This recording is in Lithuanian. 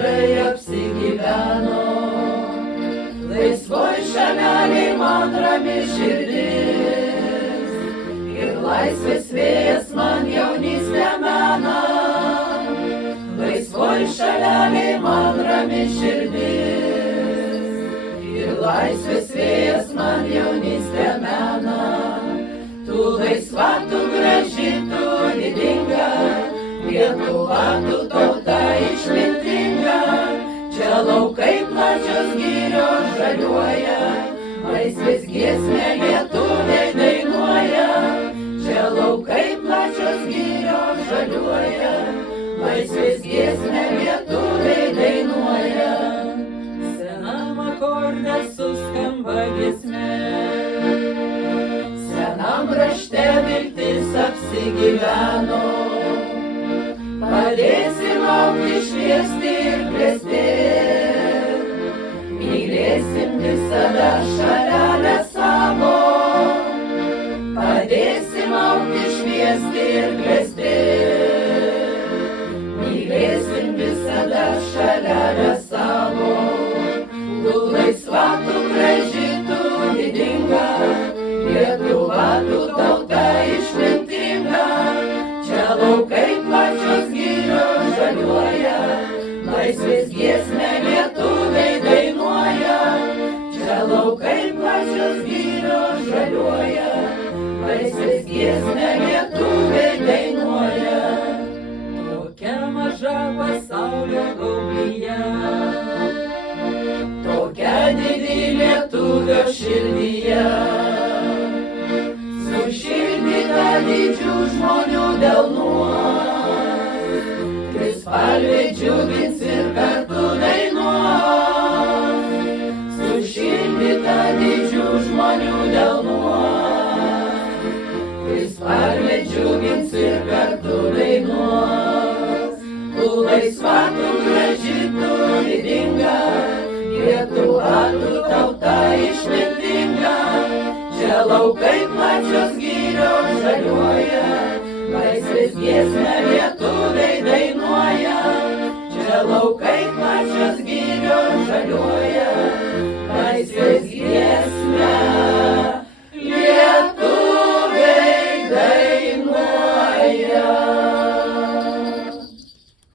tikrai apsigyveno. Laisvoj šalelėj man rami širdis ir laisvės vėjas man jaunystę mena. Laisvoj šalelėj man rami širdis ir laisvės vėjas man jaunystę mena. Tu laisva, tu graži, tu didinga, Lietuva, tu tauta išmintinga. Čia laukai plačios girios žaliuoja, laisvės giesmę lietuviai dainuoja. Čia laukai plačios girios žaliuoja, laisvės giesmę lietuviai dainuoja. Senam akorde suskamba giesmė, senam rašte viltis apsigyveno. Padėsim augti, šviesti ir klestėti, mylėsim visada šalelę savo. Padėsim augti, šviesti ir klestėti, mylėsim visada šalelę savo. Tu laisva, tu graži, tu didinga, Lietuva, tu tauta išmintinga. Čia laukai plačios girios žaliuoja, laisvės giesmę lietuviai dainuoja. Čia laukai plačios girios žaliuoja, laisvės giesmę lietuviai dainuoja. Tokia maža pasaulio gaublyje, tokia didi lietuvio širdyje, sušildyta didžių žmonių delnuos, trispalvė džiugins ir kartu dainuos. Sušildyta didžių žmonių delnuos, trispalvė džiugins ir kartu dainuos. Tu laisva, tu graži, tu didinga, Lietuva, tu tauta išmintinga. Čia laukai plačios girios žaliuoja, laisvės giesmę lietuviai dainuoja.